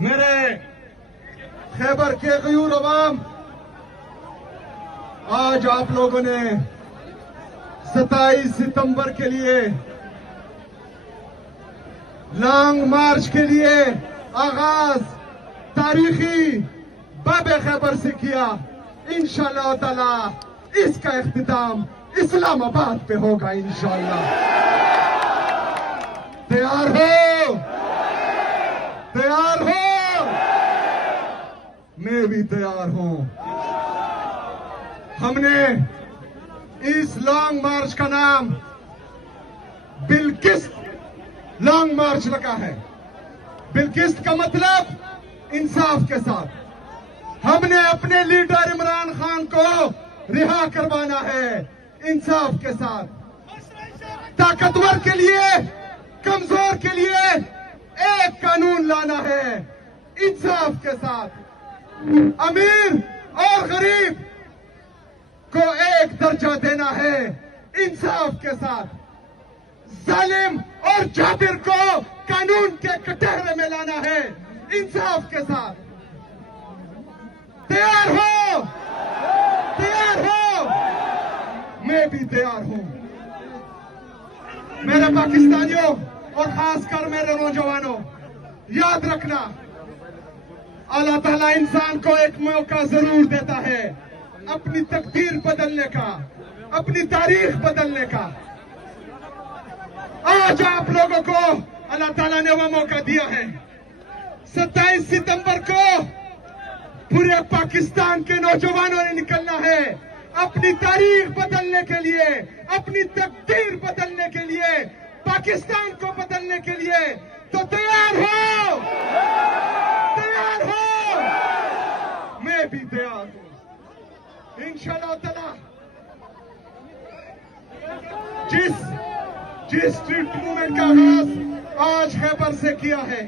मेरे खैबर के गयूर अवाम, आज आप लोगों ने 27 सितंबर के लिए लॉन्ग मार्च के लिए आगाज तारीखी बाबे खैबर से किया। इंशाअल्लाह ताला इसका इख्तिताम इस्लामाबाद पे होगा इंशाअल्लाह। तैयार हो? तैयार हो? मैं भी तैयार हूं। हमने इस लॉन्ग मार्च का नाम बिल्किस्त लॉन्ग मार्च रखा है। बिल्किस्त का मतलब इंसाफ के साथ। हमने अपने लीडर इमरान खान को रिहा करवाना है इंसाफ के साथ। ताकतवर के लिए, कमजोर के लिए एक कानून लाना है इंसाफ के साथ। अमीर और गरीब को एक दर्जा देना है इंसाफ के साथ। जालिम और जाबिर को कानून के कटहरे में लाना है इंसाफ के साथ। तैयार हो? तैयार हो? मैं भी तैयार हूं। मेरे पाकिस्तानियों और खासकर मेरे नौजवानों, याद रखना, अल्लाह ताला इंसान को एक मौका जरूर देता है अपनी तकदीर बदलने का, अपनी तारीख बदलने का। आज आप लोगों को अल्लाह ताला ने वह मौका दिया है। 27 सितंबर को पूरे पाकिस्तान के नौजवानों ने निकलना है अपनी तारीख बदलने के लिए, अपनी तकदीर बदलने के लिए, पाकिस्तान को बदलने के लिए। तो तैयार हो? तैयार हो? मैं भी तैयार हूं इंशाअल्लाह ताला। जिस स्ट्रीट मूवमेंट का आगाज आज खैबर से किया है,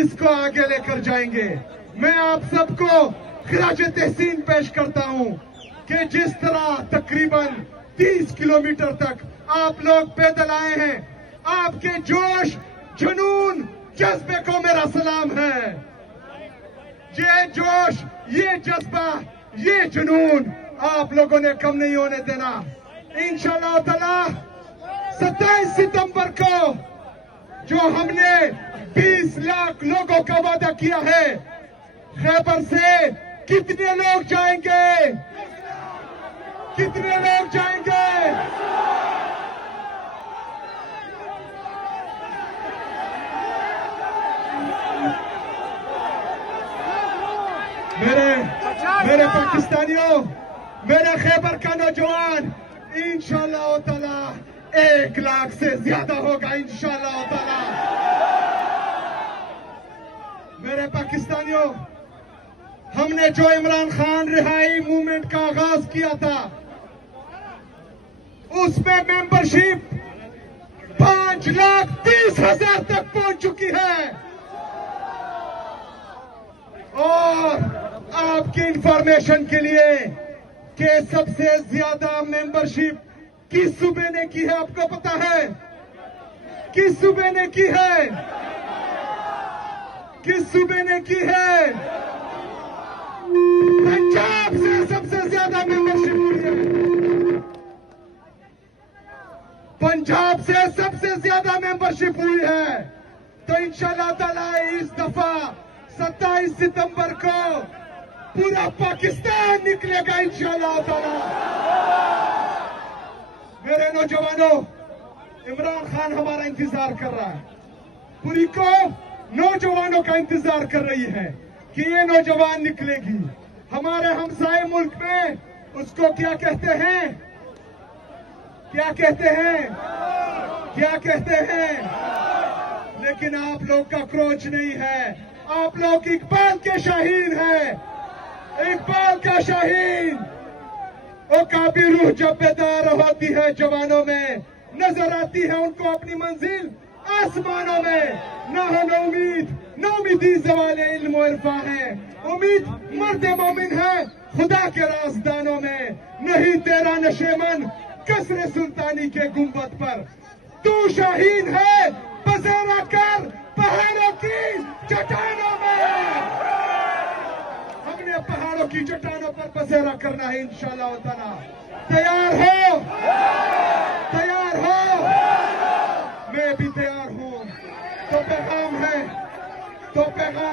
इसको आगे लेकर जाएंगे। मैं आप सबको खिराज तहसीन पेश करता हूं कि जिस तरह तकरीबन 30 किलोमीटर तक आप लोग पैदल आए हैं, आपके जोश, जुनून, जज्बे को मेरा सलाम है। ये जोश, ये जज्बा, ये जुनून आप लोगों ने कम नहीं होने देना इंशाअल्लाह ताला। 27 सितंबर को जो हमने 20 लाख लोगों का वादा किया है, खैबर से कितने लोग जाएंगे? कितने लोग जाएंगे? मेरे पाकिस्तानियों, मेरे खैबर का नौजवान, इंशाअल्लाह ताला 1 लाख से ज्यादा होगा इंशाअल्लाह ताला। मेरे पाकिस्तानियों, हमने जो इमरान खान रिहाई मूवमेंट का आगाज किया था, उसमें मेंबरशिप 5,30,000 तक पहुंच चुकी है। और आपकी इंफॉर्मेशन के लिए कि सबसे ज्यादा मेंबरशिप किस सूबे ने की है, आपको पता है? किस सूबे ने की है? किस सूबे ने की है? पंजाब से सबसे ज्यादा मेंबरशिप हुई है। पंजाब से सबसे ज्यादा मेंबरशिप हुई है। तो इंशाअल्लाह ताला इस दफा 27 सितंबर को पूरा पाकिस्तान निकलेगा इंशाअल्लाह ताला। मेरे नौजवानों, इमरान खान हमारा इंतजार कर रहा है। पूरी कौम नौजवानों का इंतजार कर रही है कि ये नौजवान निकलेगी। हमारे हमसाए मुल्क में उसको क्या कहते हैं? क्या कहते हैं? क्या कहते हैं? लेकिन आप लोग का क्रोच नहीं है। आप लोग इकबाल के शाहीन हैं। इकबाल का शाहीन। वो काबी रूह जब बेदार होती है जवानों में, नजर आती है उनको अपनी मंजिल आसमानों में। ना हो न उम्मीद, न उम्मीदी ज़वाले इल्म व इरफा है। उम्मीद मर्द मोमिन है खुदा के राजदानों में। नहीं तेरा नशेमन कसरे सुल्तानी के गुंबद पर। तू शाहीन है बसेरा कर पहाड़ों की चट्टानों में। पहाड़ों की चट्टानों पर बसेरा करना है इंशाअल्लाह ताला। तैयार हो? तैयार हो? मैं भी तैयार हूँ। तो पैगाम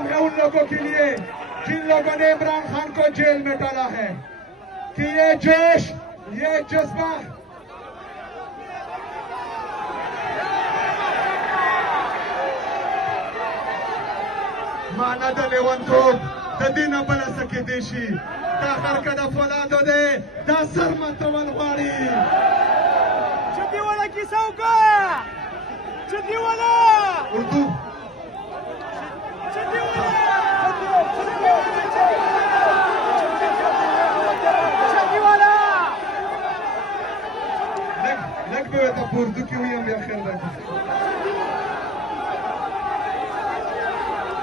है उन लोगों के लिए जिन लोगों ने इमरान खान को जेल में डाला है कि ये जोश, ये जज्बा माना da levanto da dina bala sake deshi da harka da folado de da sarma tawanwari छुट्टी वाला किसाओं का छुट्टी वाला urdu छुट्टी वाला leg be ta urdu ki huyi am ya khair da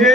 ये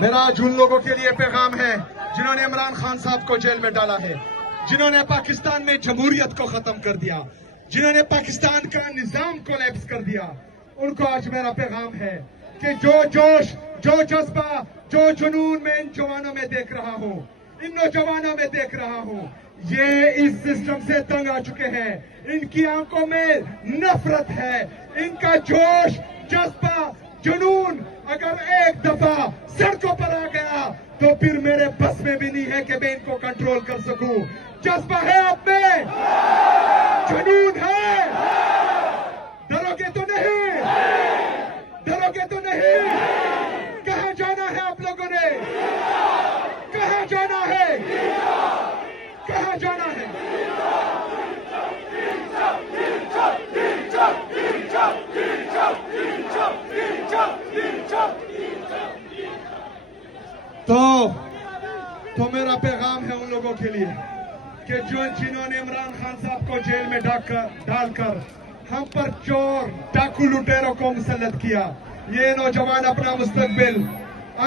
मेरा आज उन लोगों के लिए पैगाम है जिन्होंने इमरान खान साहब को जेल में डाला है, जिन्होंने पाकिस्तान में जमहूरियत को खत्म कर दिया, जिन्होंने पाकिस्तान का निजाम कोलैप्स कर दिया। उनको आज मेरा पैगाम है कि जो जोश, जो जज्बा, जो जुनून मैं इन जवानों में देख रहा हूँ, इन नौजवानों में देख रहा हूँ, ये इस सिस्टम से तंग आ चुके हैं। इनकी आंखों में नफरत है। इनका जोश, जज्बा, जुनून अगर एक दफा सड़कों पर आ गया तो फिर मेरे बस में भी नहीं है कि मैं इनको कंट्रोल कर सकूं। जज्बा है आप में, जुनून है, डरोगे तो नहीं, डरोगे तो नहीं। कहाँ जाना है आप लोगों ने? कहाँ जाना है? कहाँ जाना है? तो मेरा पैगाम है उन लोगों के लिए कि जिन्होंने इमरान खान साहब को जेल में डालकर हम पर चोर, डाकू, लुटेरों को मुसल्लत किया। ये नौजवान अपना मुस्तकबिल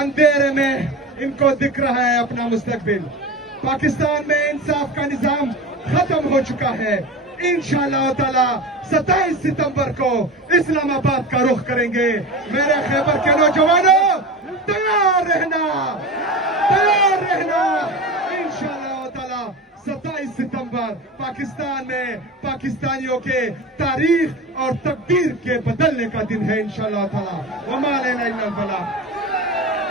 अंधेरे में इनको दिख रहा है, अपना मुस्तकबिल। पाकिस्तान में इंसाफ का निजाम खत्म हो चुका है। इंशाअल्लाह ताला 27 सितंबर को इस्लामाबाद का रुख करेंगे। मेरे खैबर के नौजवानों तैयार रहना, तैयार रहना। इंशाअल्लाह ताला 27 सितंबर पाकिस्तान में पाकिस्तानियों के तारीख और तकदीर के बदलने का दिन है इंशाअल्लाह ताला। वमा अलैना इल्लल बलाग।